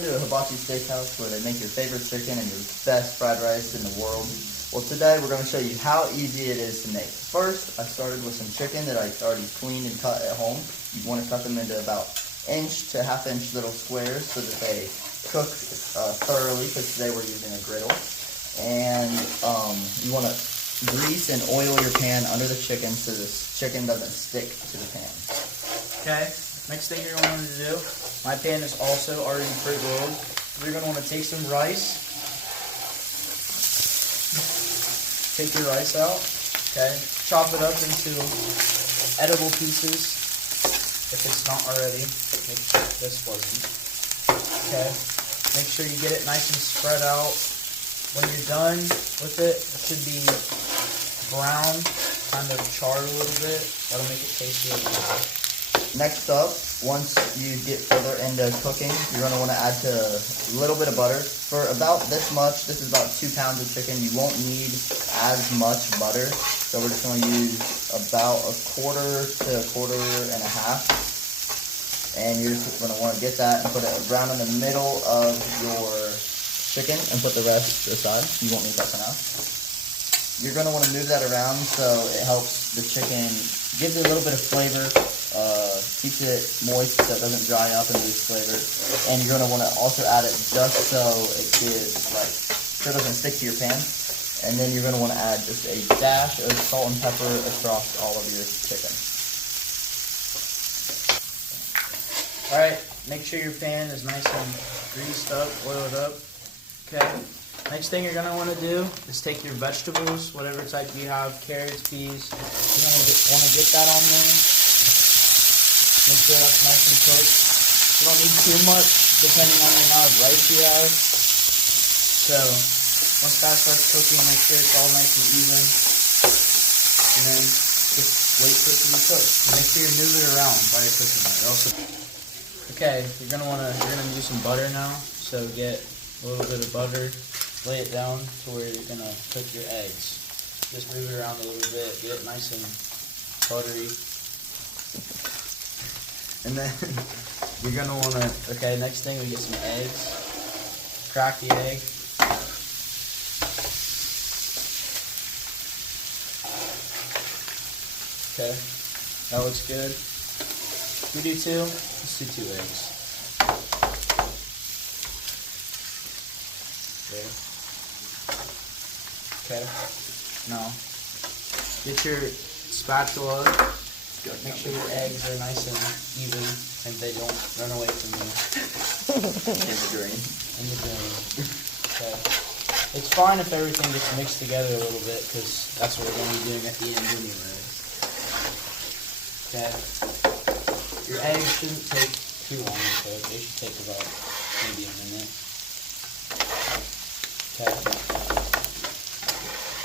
been to a hibachi steakhouse where they make your favorite chicken and your best fried rice in the world? Well, today we're going to show you how easy it is to make. First, I started with some chicken that I already cleaned and cut at home. You want to cut them into about inch to half-inch little squares so that they cook thoroughly, because today we're using a griddle. And you want to grease and oil your pan under the chicken so the chicken doesn't stick to the pan. Okay, next thing you're going to want to do, my pan is also already pre-oiled. You're going to want to take some rice. Take your rice out, okay? Chop it up into edible pieces, if it's not already. Make sure this wasn't. Okay? Make sure you get it nice and spread out. When you're done with it, it should be brown, kind of charred a little bit. That'll make it taste really good. Next up, once you get further into cooking, you're going to want to add to a little bit of butter. For about this much, this is about 2 pounds of chicken, you won't need as much butter. So we're just going to use about 1/4 to 1.5 quarters. And you're just going to want to get that and put it around in the middle of your chicken and put the rest aside. You won't need that for now. You're going to want to move that around so it helps the chicken, gives it a little bit of flavor, keeps it moist so it doesn't dry up and lose flavor. And you're going to want to also add it just so it gives, so it doesn't stick to your pan. And then you're going to want to add just a dash of salt and pepper across all of your chicken. Alright, make sure your pan is nice and greased up, oiled up. Okay. Next thing you're going to want to do is take your vegetables, whatever type you have, carrots, peas. You're going to want to get that on there. Make sure that's nice and cooked. You don't need too much, depending on the amount of rice you have. So, once that starts cooking, make sure it's all nice and even. And then just wait for it to be cooked. Make sure you move it around while you're cooking it. Okay, you're gonna use some butter now. So get a little bit of butter, lay it down to where you're gonna cook your eggs. Just move it around a little bit, get it nice and buttery. And then you're gonna wanna, okay, next thing we get some eggs. Crack the egg. Okay, that looks good. We do 2, let's do 2 eggs. Okay, now get your spatula. Make sure your eggs are nice and even and they don't run away from you. In the drain. Okay. It's fine if everything gets mixed together a little bit because that's what we're going to be doing at the end anyway. Okay. Your eggs shouldn't take too long to cook. They should take about maybe a minute. Okay.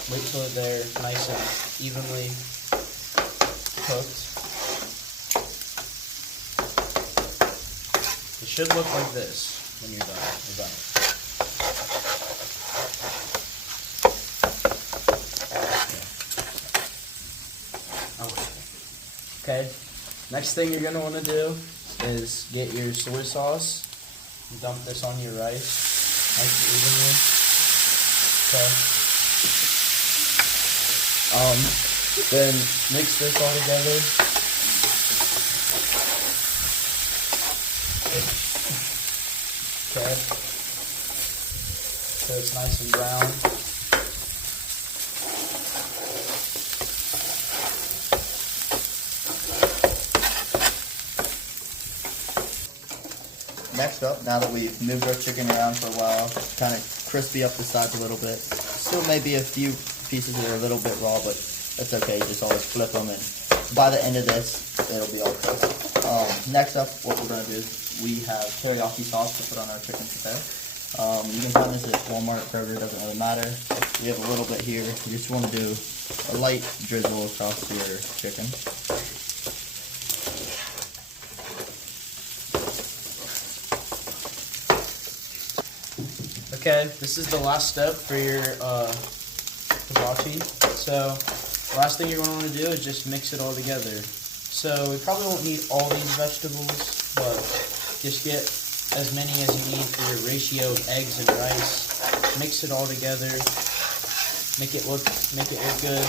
Wait till they're nice and evenly cooked. It should look like this when you're done. Okay. Next thing you're gonna want to do is get your soy sauce. Dump this on your rice, nice and evenly. Okay. Then mix this all together. Okay. So it's nice and brown. Next up, now that we've moved our chicken around for a while, kind of crispy up the sides a little bit. Still may be a few pieces that are a little bit raw, but that's okay. You just always flip them, and by the end of this, it'll be all cooked. Next up, what we're going to do is we have teriyaki sauce to put on our chicken today. You can find this at Walmart, Kroger, doesn't really matter. We have a little bit here. You just want to do a light drizzle across your chicken. Okay, this is the last step for your hibachi. So, last thing you're going to want to do is just mix it all together. So, we probably won't need all these vegetables, but just get as many as you need for your ratio of eggs and rice. Mix it all together. Make it look good.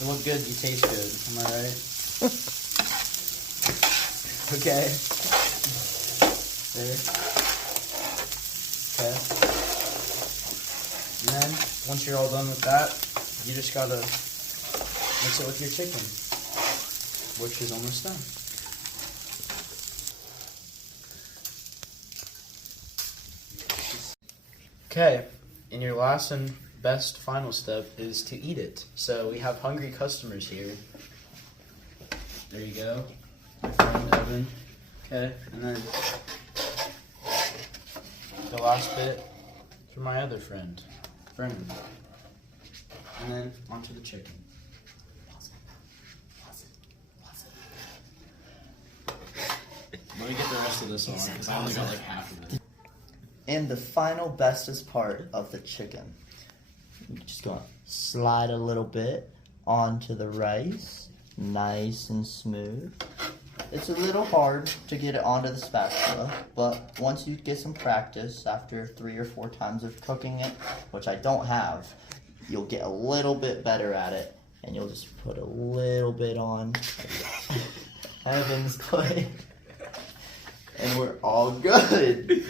You look good, you taste good. Am I right? Okay. There. Okay. And then, once you're all done with that, you just gotta mix it with your chicken, which is almost done. Okay, and your last and best final step is to eat it. So we have hungry customers here. There you go, my friend Evan. Okay, and then the last bit for my other friend, Brennan. And then onto the chicken. Let me get the rest of this on, because I only got like half of it. And the final bestest part of the chicken. You're just gonna slide a little bit onto the rice, nice and smooth. It's a little hard to get it onto the spatula, but once you get some practice after 3 or 4 times of cooking it, which I don't have, you'll get a little bit better at it, and you'll just put a little bit on Evan's plate, and we're all good.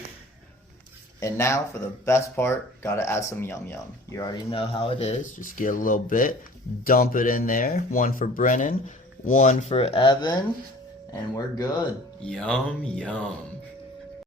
And now for the best part, gotta add some yum yum. You already know how it is. Just get a little bit, dump it in there. 1 for Brennan, 1 for Evan, and we're good. Yum, yum.